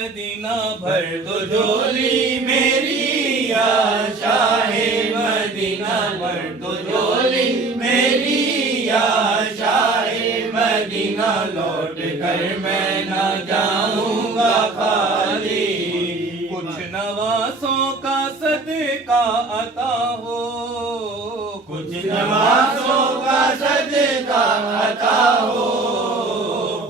مدینہ بھر دو جھولی میری یا شاہ مدینہ بھر دو جھولی میری یا شاہ مدینہ لوٹ کر میں نہ جاؤں گا خالی کچھ نوازوں کا صدقہ عطا ہو کچھ نوازوں کا صدقہ عطا ہو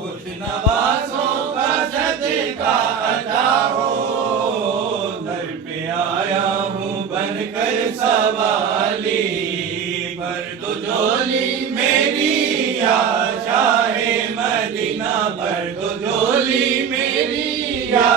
کچھ نوازوں کا صدقہ عطا ہو در پہ آیا ہوں بن کر سوالی بھر دو جھولی میری یا شاہ مدینہ بھر دو جھولی میری یا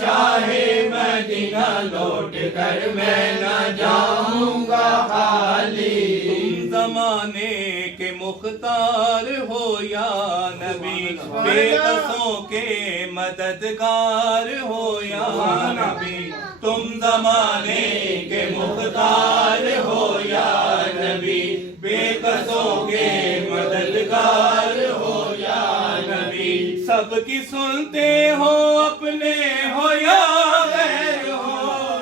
شاہ مدینہ لوٹ کر میں نہ جاؤں گا خالی تم زمانے کے مختار ہو یا نبی بے کسوں کے مددگار ہو یا نبی تم زمانے کے مختار ہو یا نبی بے کسوں کے مددگار ہو یا نبی سب کی سنتے ہو اپنے ہو یا غیر ہو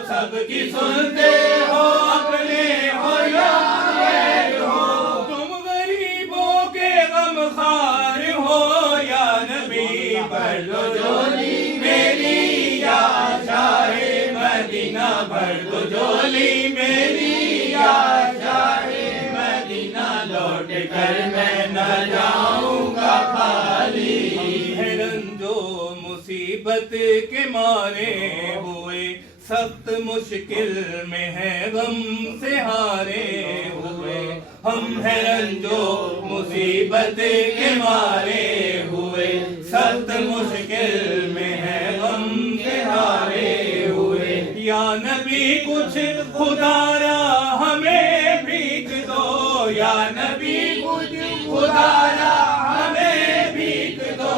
سب کی سنتے ہو اپنے ہو یا غیر ہو تم غریبوں کے غم خوار ہو یا نبی بھر دو جھولی میری یا شاہ مدینہ بھر دو جھولی میری یا شاہ مدینہ لوٹ کر میں نہ جاؤں گا خالی ہے رنجو مصیبت کے مارے ہوئے سخت مشکل میں ہے غم سے ہارے ہوئے ہم ہیں رنجو مصیبت کے مارے ہوئے سخت مشکل میں ہے غم سے ہارے ہوئے یا نبی کچھ خدا را ہمیں بھیک دو یا نبی کچھ خدا را ہمیں بھیک دو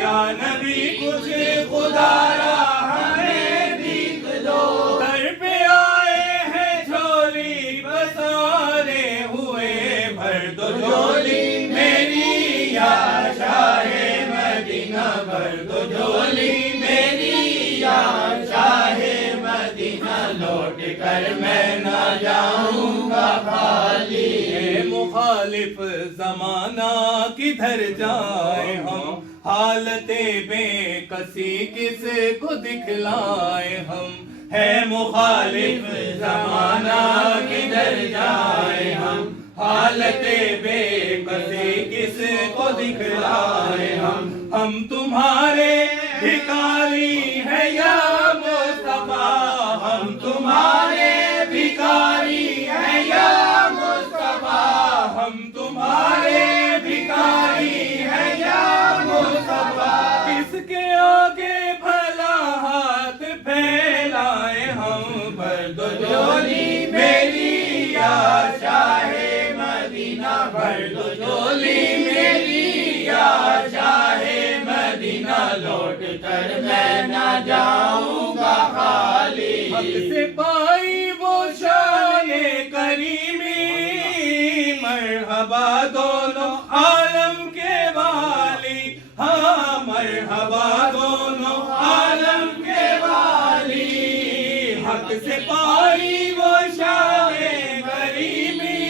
یا نبی کچھ خدا را ہمیں بھیک دو در پہ آئے ہیں جھولی بسارے ہوئے بھر دو جھولی میری یا شاہ مدینہ بھر دو جھولی میری یا شاہ مدینہ لوٹ کر میں نہ جاؤں گا خالی مخالف زمانہ کدھر جائے ہم حالت بے کسی کس کو دکھلائے ہم ہے مخالف زمانہ کدھر جائے ہم حالت بے کسی کس کو دکھلائے ہم تمہارے بھکاری ہیں یا مصطفیٰ ہم تمہارے بھکاری ہیں یا مصطفیٰ ہم تمہارے بھکاری ہیں یا مصطفیٰ کس کے آگے بھلا ہاتھ پھیلائے ہم بھر دو جھولی میری یا شاہ مدینہ بھر دو جھولی میری یا شاہ مدینہ لوٹ کر میں نہ جاؤں گا خالی حق سے پائی وہ شان کریمی مرحبا دونوں عالم کے والی ہاں مرحبا دونوں عالم کے والی حق سے پائی وہ شان کریمی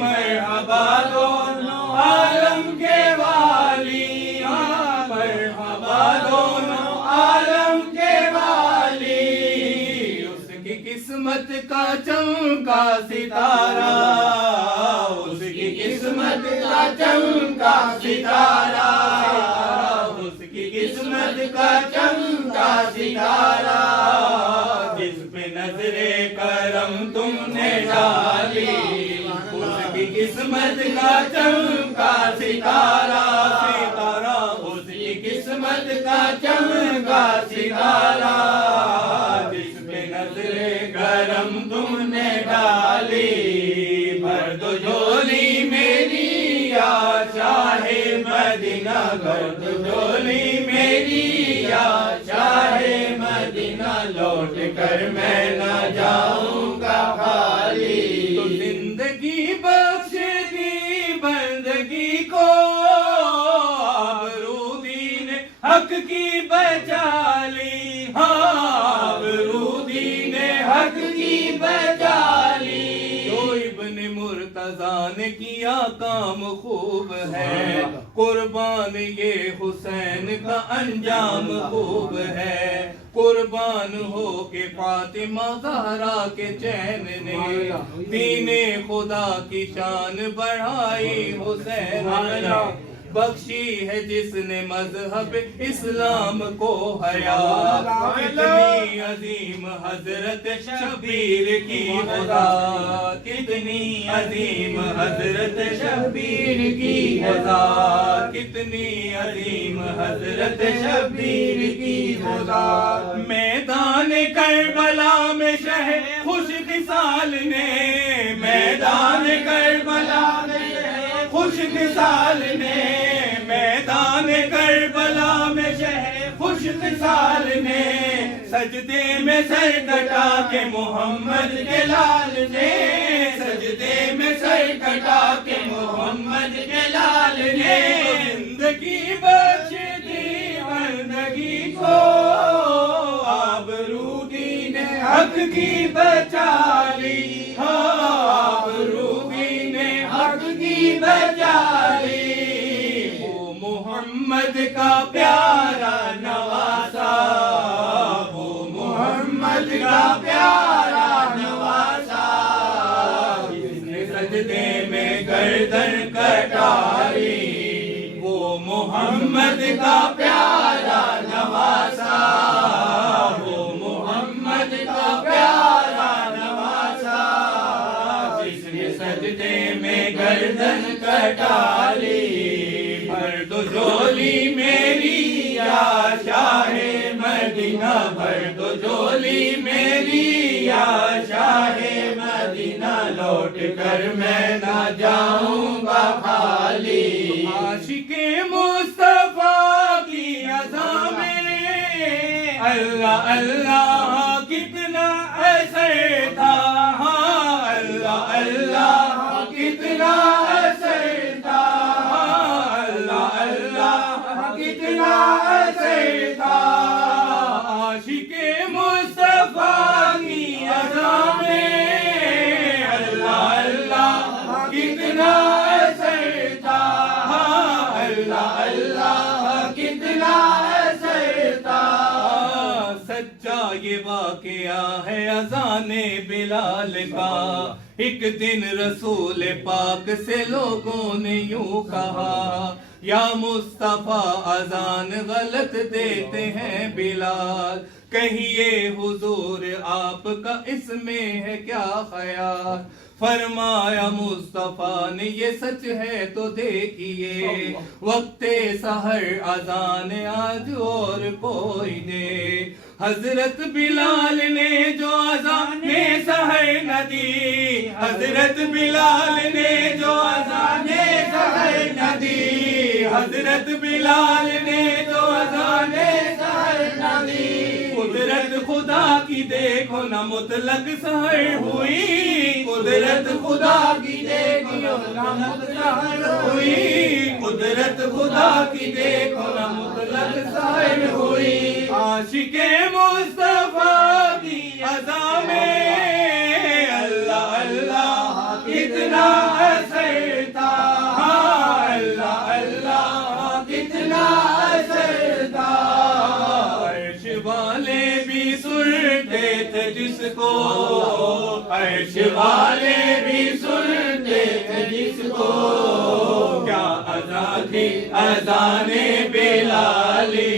مرحبا دونوں عالم کے والی ہاں مرحبا دونوں عالم کے والی اس کی قسمت کا چمکا ستارہ اس کی قسمت کا چمکا ستارہ اس کی قسمت کا چمکا ستارہ جس پہ نظر کرم تم نے ڈالی اس کی قسمت کا چمکا ستارہ ستارہ اس کی قسمت کا چمکا ستارہ جس پہ نظر کرم تم نے ڈالی بھر دو جھولی میری یا شاہ مدینہ بھر دو جھولی میری یا شاہ مدینہ لوٹ کر میں نہ جاؤں گا خالی تو زندگی بخش دی بندگی کو آبرو دین حق کی بچا لی، ہاں آبرو دین حق کی بچا لی۔ جو ابن مرتضیٰ نے کیا کام خوب ہے، قربان یہ حسین کا انجام خوب ہے۔ قربان ہو کے فاطمہ زہرا کے چین نے، دین خدا کی شان بڑھائی حسین نے۔ بخشی ہے جس نے مذہب اسلام کو حیات، کتنی عظیم حضرت شبیر کی ذات، کتنی عظیم حضرت شبیر کی ذات، کتنی عظیم حضرت شبیر کی ذات۔ میدان کربلا میں شہ خوش خصال نے، میدان کربلا میں شہ خوش خصال نے، میدان کربلا میں شہ خوش خصال نے، سجدے میں سر کٹا کے محمد کے لال نے، سجدے میں سر کٹا کے محمد کے لال نے، زندگی بخش دی بندگی کو، آبرو دین حق کی بچا لی، ہاں آبرو دین حق کی بچا لی۔ محمد کا پیارا نواسا، وہ محمد کا پیارا نواسا، جس نے سجدے میں گردن کٹائی، وہ محمد کا پیارا نواسا، وہ محمد کا پیارا نواسا، جس نے سجدے میں گردن کٹائی۔ بھر دو جھولی میری یا شاہ مدینہ، بھر دو جھولی میری یا شاہ مدینہ، لوٹ کر میں نہ جاؤں گا خالی۔ عاشق مصطفیٰ کی عزا میں اللہ اللہ کتنا اثر تھا، ہاں اللہ اللہ کتنا اثر تھا، کتنا اثر تھا۔ عاشق مصطفیٰ کی عزا میں اللہ اللہ کتنا اثر تھا، اللہ اللہ کتنا اثر تھا۔ سچا یہ واقعہ ہے اذان بلال کا، ایک دن رسول پاک سے لوگوں نے یوں کہا، یا مصطفیٰ اذان غلط دیتے ہیں بلال، کہیے حضور آپ کا اس میں ہے کیا خیال؟ فرمایا مصطفیٰ نے یہ سچ ہے تو دیکھیے، وقت سحر اذان آج اور کوئی دے۔ حضرت بلال نے جو اذان سحر نہ دی، حضرت بلال نے جو اذان سحر نہ دی، حضرت بلال نے جو اذان سحر نہ دی، قدرت خدا کی دیکھو نہ مطلق سحر ہوئی، قدرت خدا کی دیکھو نہ مطلق ہوئی، قدرت خدا کی دیکھو نہ مطلق سحر ہوئی۔ عاشق مصطفیٰ کی عزا میں اللہ اللہ کتنا اثر تھا، اللہ اللہ کتنا اثر تھا۔ عرش والے بھی سنتے تھے جس کو، عرش والے بھی سنتے تھے جس کو، کیا اذا تھی اذان بلالی،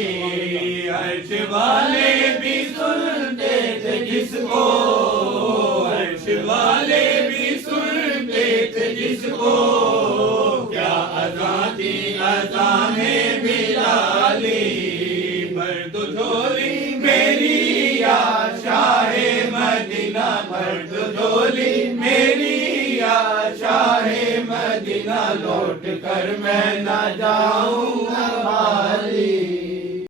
عرش والے بھی سنتے تھے جس کو، عرش والے بھی سنتے تھے جس کو، کیا اذا تھی اذان بلالی۔ بھر دو جھولی میری یا شاہ مدینہ، بھر دو جھولی میری یا شاہ مدینہ، لوٹ کر میں نہ جاؤں گا خالی۔